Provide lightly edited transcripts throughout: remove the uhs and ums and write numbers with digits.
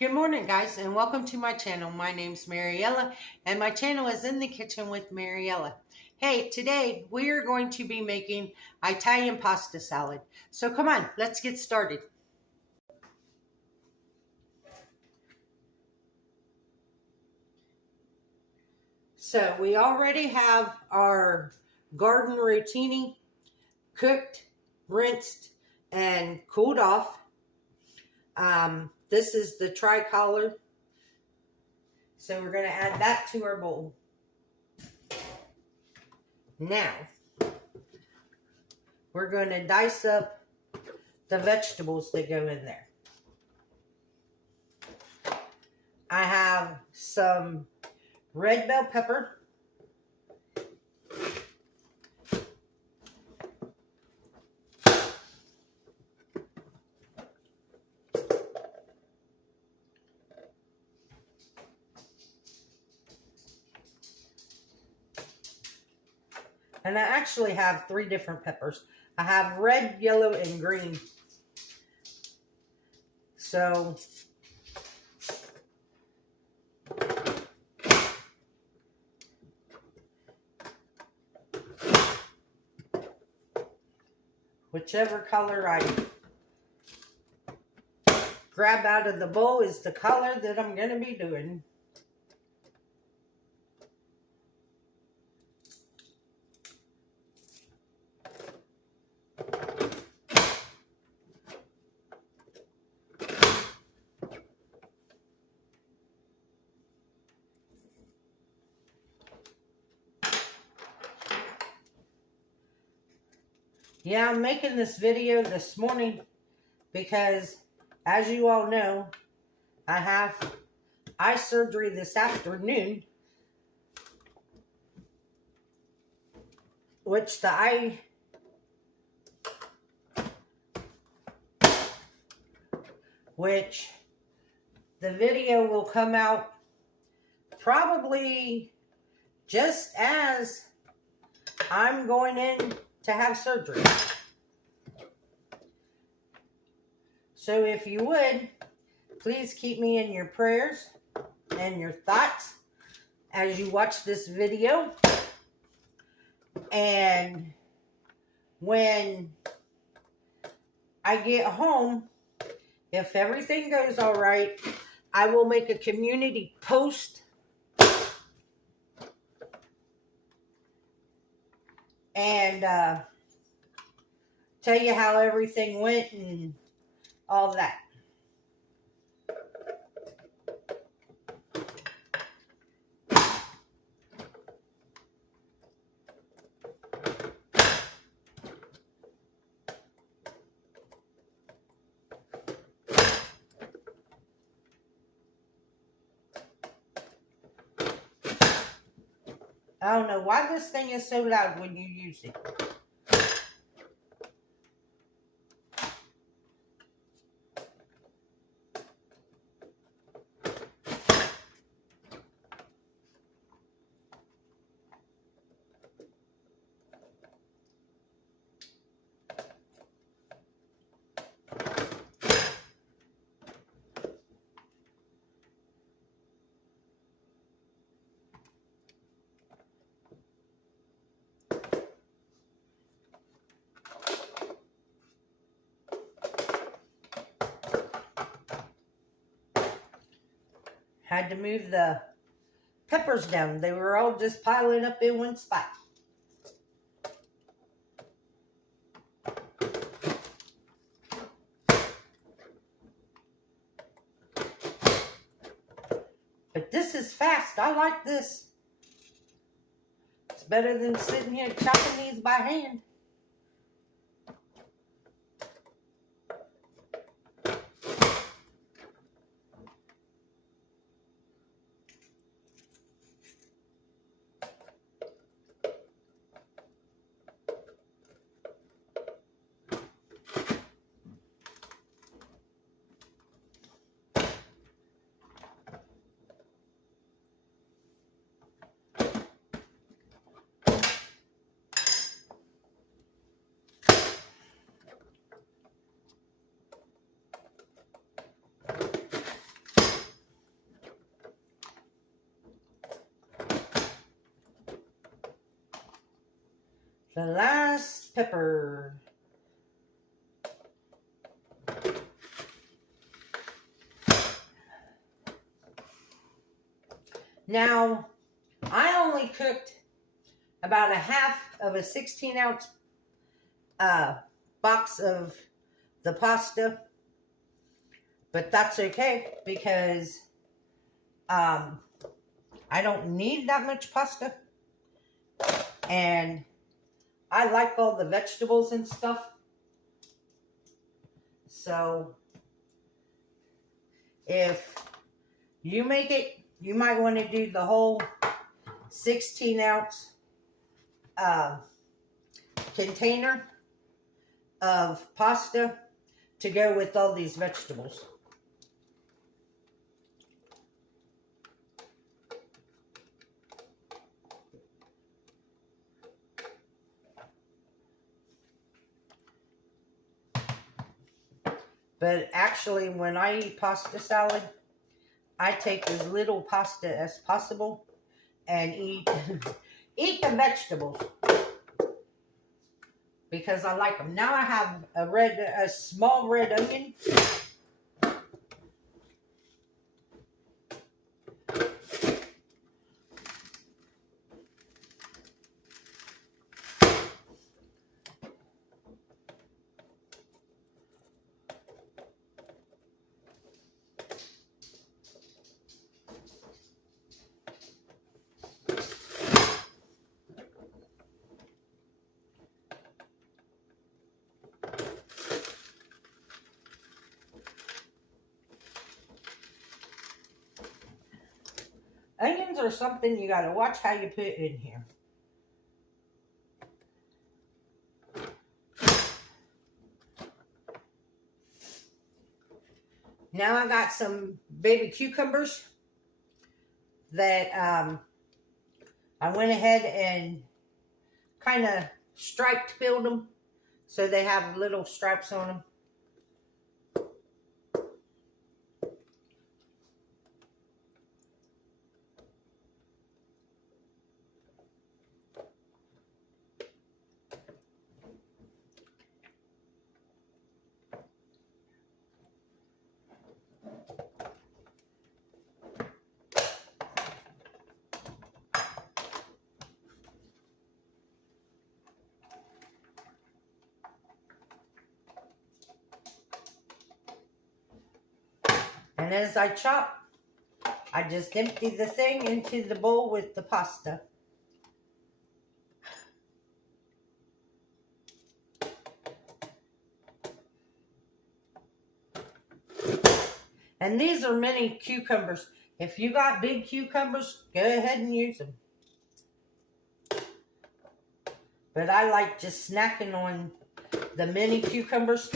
Good morning, guys, and welcome to my channel. My name's Mariella, and my channel is In the Kitchen with Mariella. Hey, today we are going to be making Italian pasta salad. So come on, let's get started. So we already have our garden rotini cooked, rinsed, and cooled off. This is the tricolor. So we're going to add that to our bowl. Now, we're going to dice up the vegetables that go in there. I have some red bell pepper. And I actually have 3 different peppers. I have red, yellow, and green. So whichever color I grab out of the bowl is the color that I'm going to be doing. Yeah, I'm making this video this morning because, as you all know, I have eye surgery this afternoon, which the video will come out probably just as I'm going in to have surgery. So if you would, please keep me in your prayers and your thoughts as you watch this video. And when I get home, if everything goes all right, I will make a community post and tell you how everything went and all that. I don't know why this thing is so loud when you use it. Had to move the peppers down. They were all just piling up in one spot. But this is fast. I like this. It's better than sitting here chopping these by hand. the last pepper. Now, I only cooked about a half of a 16-ounce box of the pasta, but that's okay because I don't need that much pasta, and I like all the vegetables and stuff. So if you make it, you might want to do the whole 16-ounce container of pasta to go with all these vegetables. But actually, when I eat pasta salad, I take as little pasta as possible and eat the vegetables because I like them. Now I have a small red onion. Onions are something you got to watch how you put in here. Now I got some baby cucumbers that I went ahead and kind of striped peeled them so they have little stripes on them. And as I chop, I just empty the thing into the bowl with the pasta. And these are mini cucumbers. If you got big cucumbers, go ahead and use them. But I like just snacking on the mini cucumbers.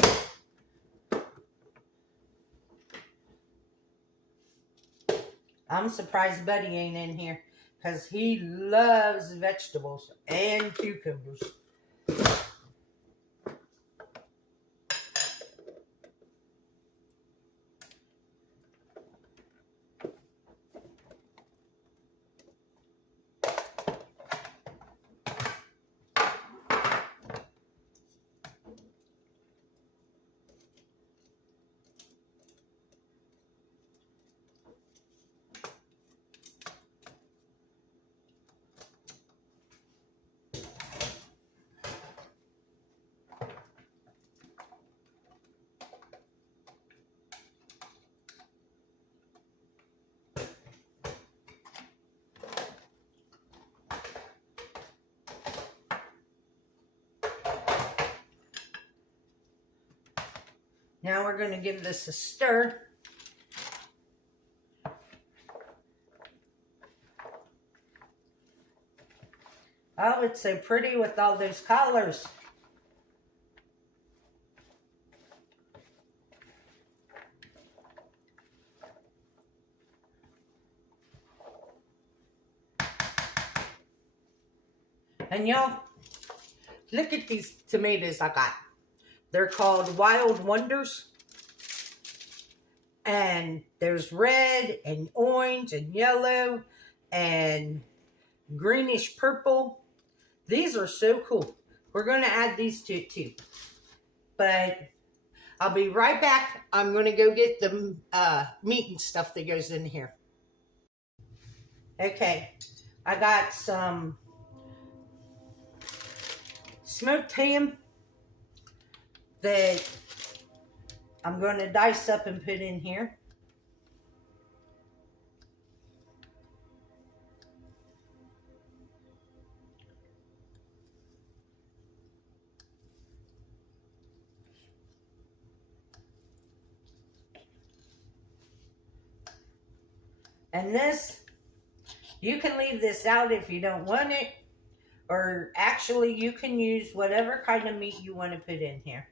I'm surprised Buddy ain't in here because he loves vegetables and cucumbers. Now we're going to give this a stir. Oh, it's so pretty with all those colors. And y'all, look at these tomatoes I got. They're called Wild Wonders. And there's red and orange and yellow and greenish purple. These are so cool. we're going to add these to it too. But I'll be right back. I'm going to go get the meat and stuff that goes in here. Okay, I got some smoked ham that I'm going to dice up and put in here. And this, you can leave this out if you don't want it, or actually you can use whatever kind of meat you want to put in here.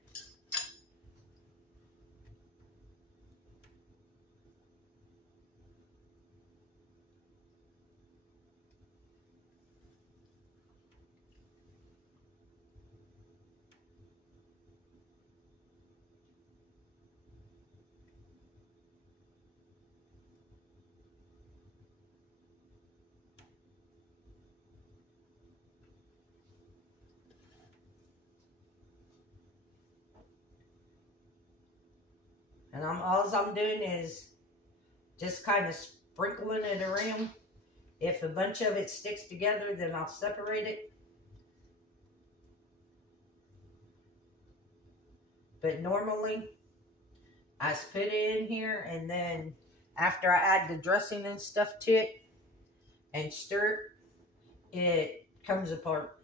And all I'm doing is just kind of sprinkling it around. If a bunch of it sticks together, then I'll separate it. But normally, I just put it in here, and then after I add the dressing and stuff to it and stir it, it comes apart.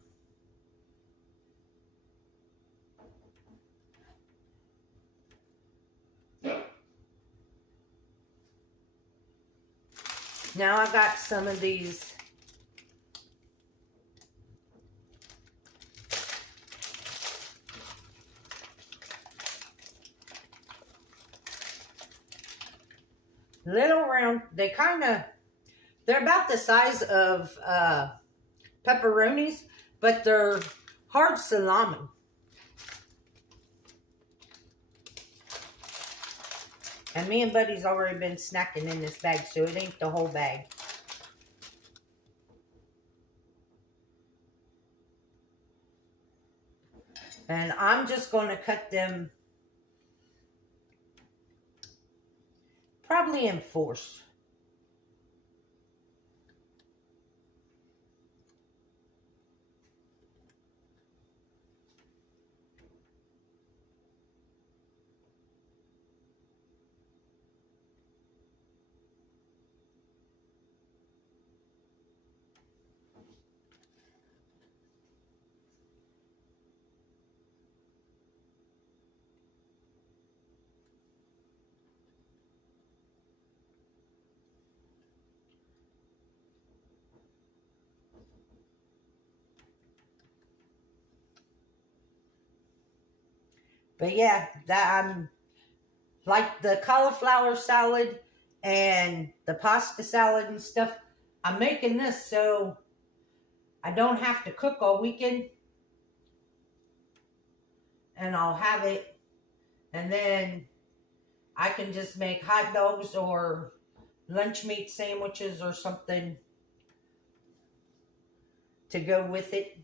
Now I got some of these little round, they're about the size of pepperonis, but they're hard salami. And me and Buddy's already been snacking in this bag, so it ain't the whole bag. And I'm just going to cut them probably in fours. But yeah, like the cauliflower salad and the pasta salad and stuff, I'm making this so I don't have to cook all weekend. And I'll have it, and then I can just make hot dogs or lunch meat sandwiches or something to go with it.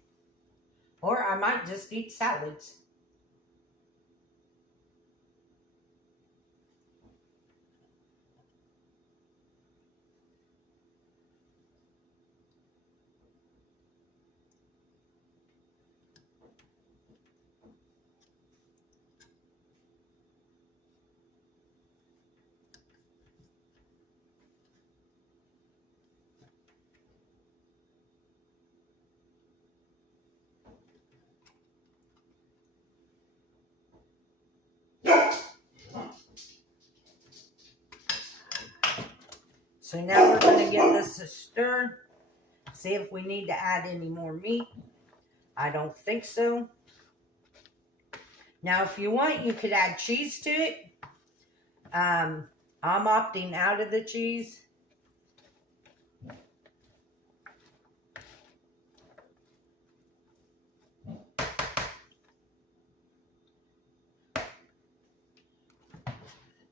Or I might just eat salads. So now we're going to give this a stir. See if we need to add any more meat. I don't think so. Now, if you want, you could add cheese to it. I'm opting out of the cheese.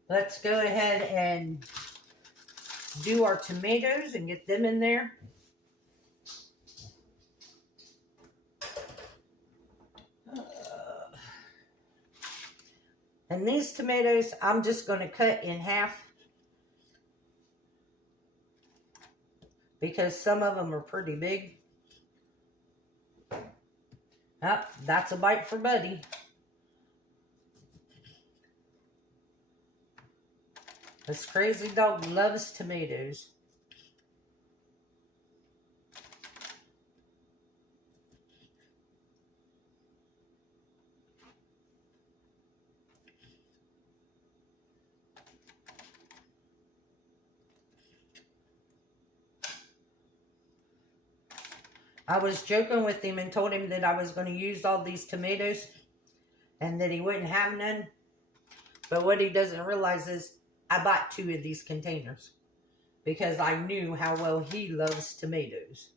Let's go ahead and do our tomatoes and get them in there. And these tomatoes, I'm just going to cut in half because some of them are pretty big. Oh, that's a bite for Buddy. This crazy dog loves tomatoes. I was joking with him and told him that I was going to use all these tomatoes and that he wouldn't have none. But what he doesn't realize is I bought 2 of these containers because I knew how well he loves tomatoes.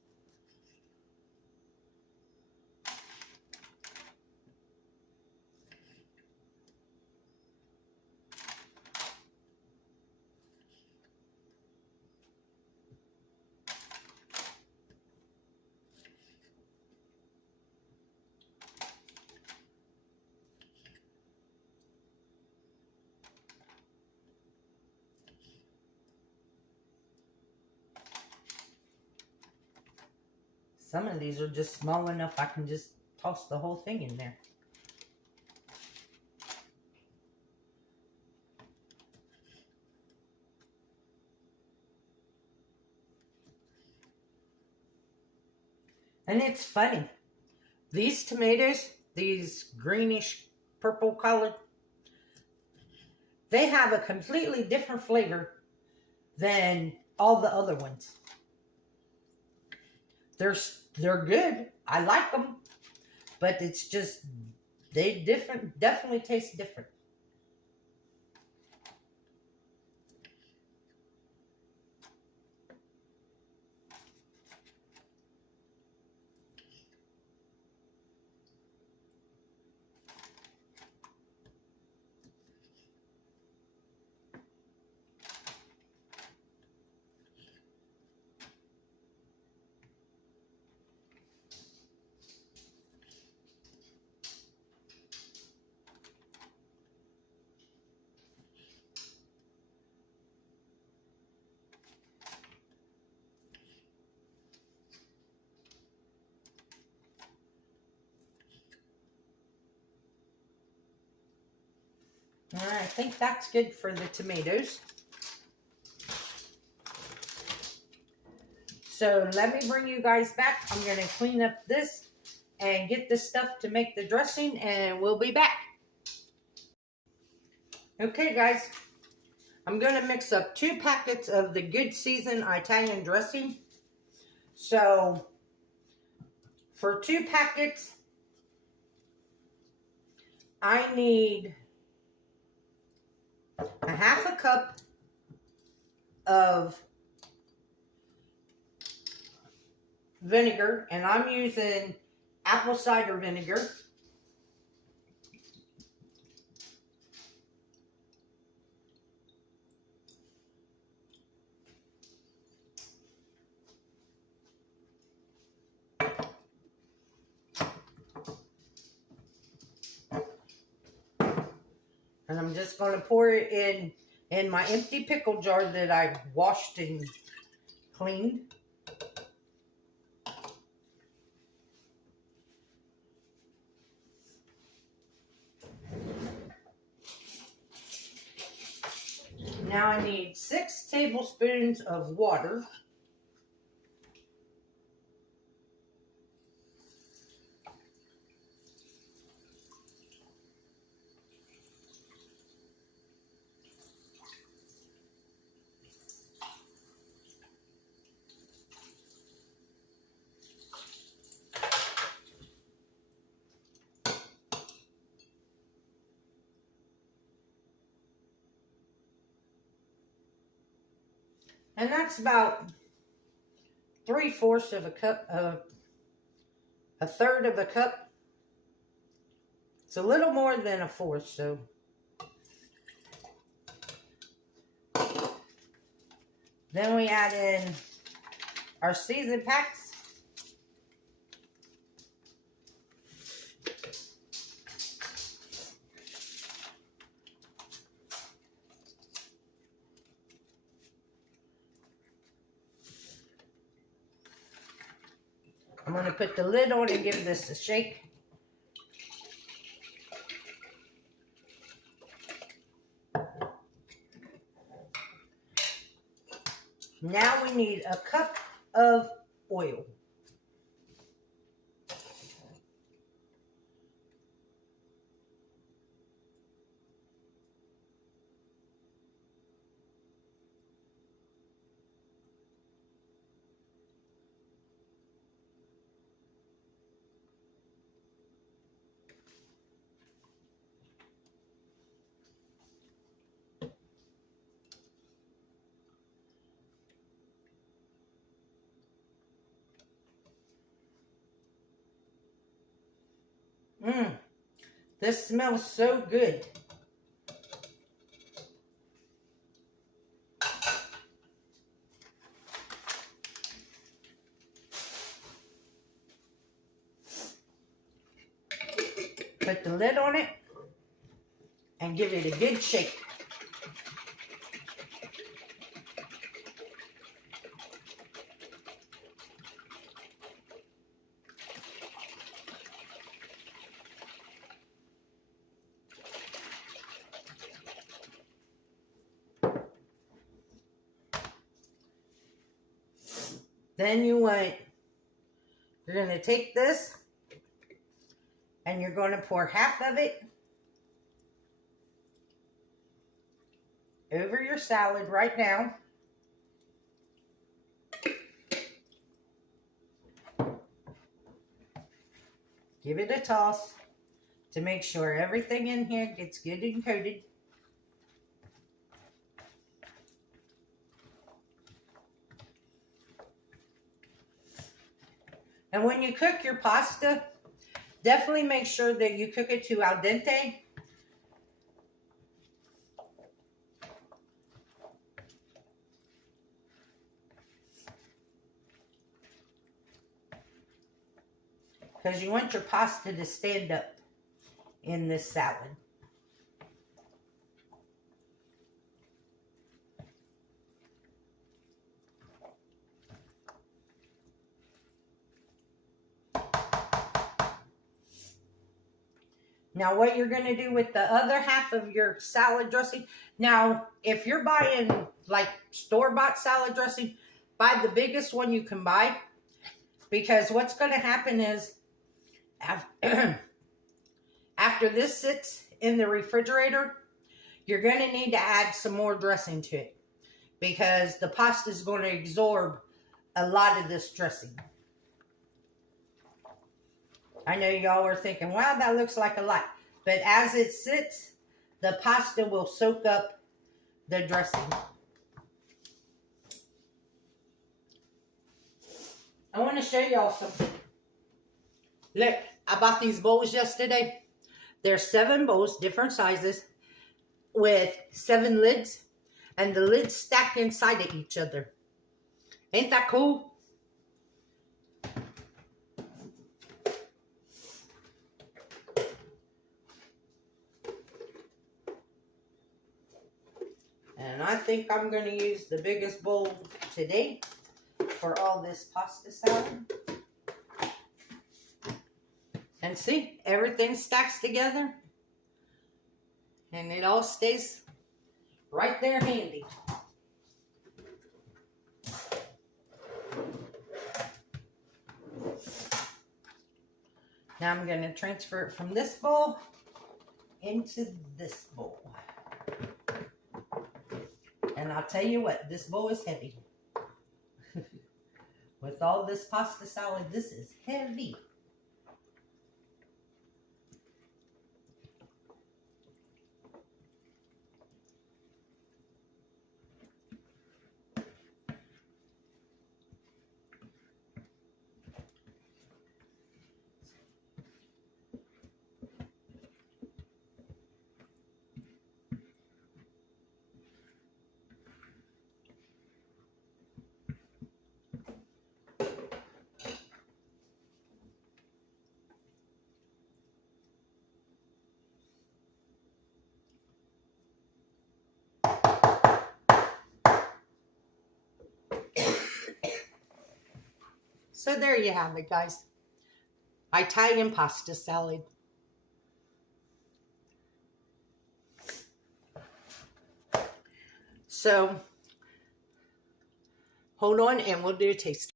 Some of these are just small enough I can just toss the whole thing in there. And it's funny. These tomatoes, these greenish purple colored, they have a completely different flavor than all the other ones. They're good. I like them, but it's just they definitely taste different. All right, I think that's good for the tomatoes. So let me bring you guys back. I'm going to clean up this and get the stuff to make the dressing, and we'll be back. Okay, guys. I'm going to mix up 2 packets of the Good Season Italian dressing. So for 2 packets, I need a half a cup of vinegar, and I'm using apple cider vinegar. And I'm just going to pour it in my empty pickle jar that I washed and cleaned. Now I need 6 tablespoons of water. And that's about 3/4 of a cup, a third of a cup. It's a little more than a fourth, so. Then we add in our season packs. going to put the lid on and give this a shake. Now we need a cup of oil. This smells so good. Put the lid on it and give it a good shake. Then you're going to take this and you're going to pour half of it over your salad right now. Give it a toss to make sure everything in here gets good and coated. And when you cook your pasta, definitely make sure that you cook it to al dente. Because you want your pasta to stand up in this salad. Now what you're going to do with the other half of your salad dressing. Now if you're buying like store-bought salad dressing, buy the biggest one you can buy. Because what's going to happen is after this sits in the refrigerator, you're going to need to add some more dressing to it. Because the pasta is going to absorb a lot of this dressing. I know y'all are thinking, wow, that looks like a lot. But as it sits, the pasta will soak up the dressing. I want to show y'all something. Look, I bought these bowls yesterday. There's 7 bowls, different sizes, with 7 lids. And the lids stack inside of each other. Ain't that cool? And I think I'm going to use the biggest bowl today for all this pasta salad. And see, everything stacks together. And it all stays right there handy. Now I'm going to transfer it from this bowl into this bowl. And I'll tell you what, this bowl is heavy. With all this pasta salad, this is heavy. So there you have it, guys. Italian pasta salad. So, hold on and we'll do a taste.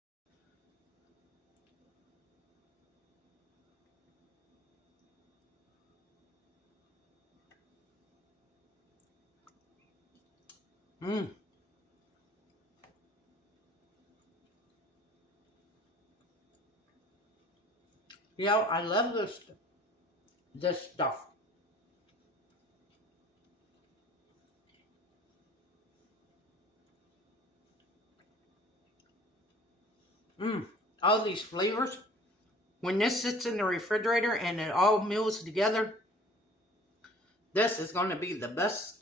Mmm. Yeah, I love this stuff. All these flavors. When this sits in the refrigerator and it all melts together, this is going to be the best.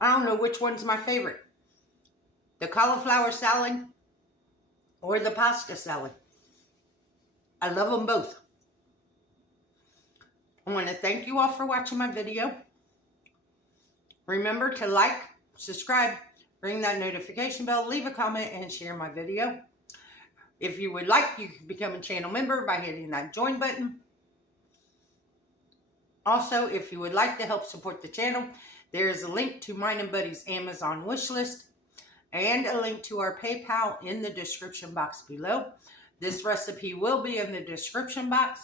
I don't know which one's my favorite. The cauliflower salad or the pasta salad. I love them both. I want to thank you all for watching my video. Remember to like, subscribe, ring that notification bell, leave a comment, and share my video. If you would like, you can become a channel member by hitting that join button. Also, if you would like to help support the channel, there is a link to mine and Buddy's Amazon wish list and a link to our PayPal in the description box below. This recipe will be in the description box.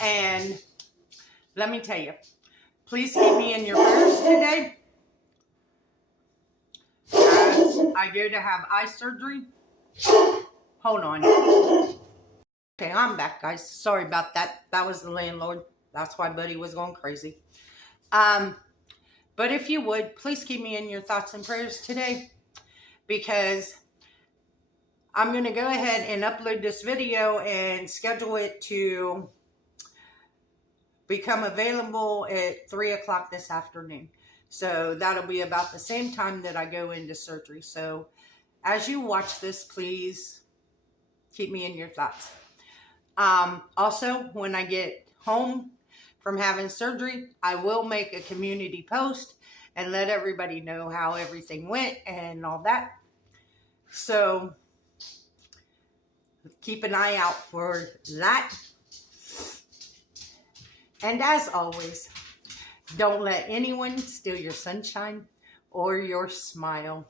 And let me tell you, please keep me in your prayers today as I go to have eye surgery. Hold on. Okay, I'm back, guys. Sorry about that. That was the landlord. That's why Buddy was going crazy. But if you would, please keep me in your thoughts and prayers today, because I'm going to go ahead and upload this video and schedule it to become available at 3 o'clock this afternoon. So that'll be about the same time that I go into surgery. So as you watch this, please keep me in your thoughts. Also, when I get home from having surgery, I will make a community post and let everybody know how everything went and all that. So keep an eye out for that. And as always, don't let anyone steal your sunshine or your smile.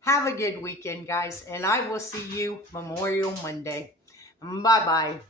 Have a good weekend, guys, and I will see you Memorial Monday. Bye-bye.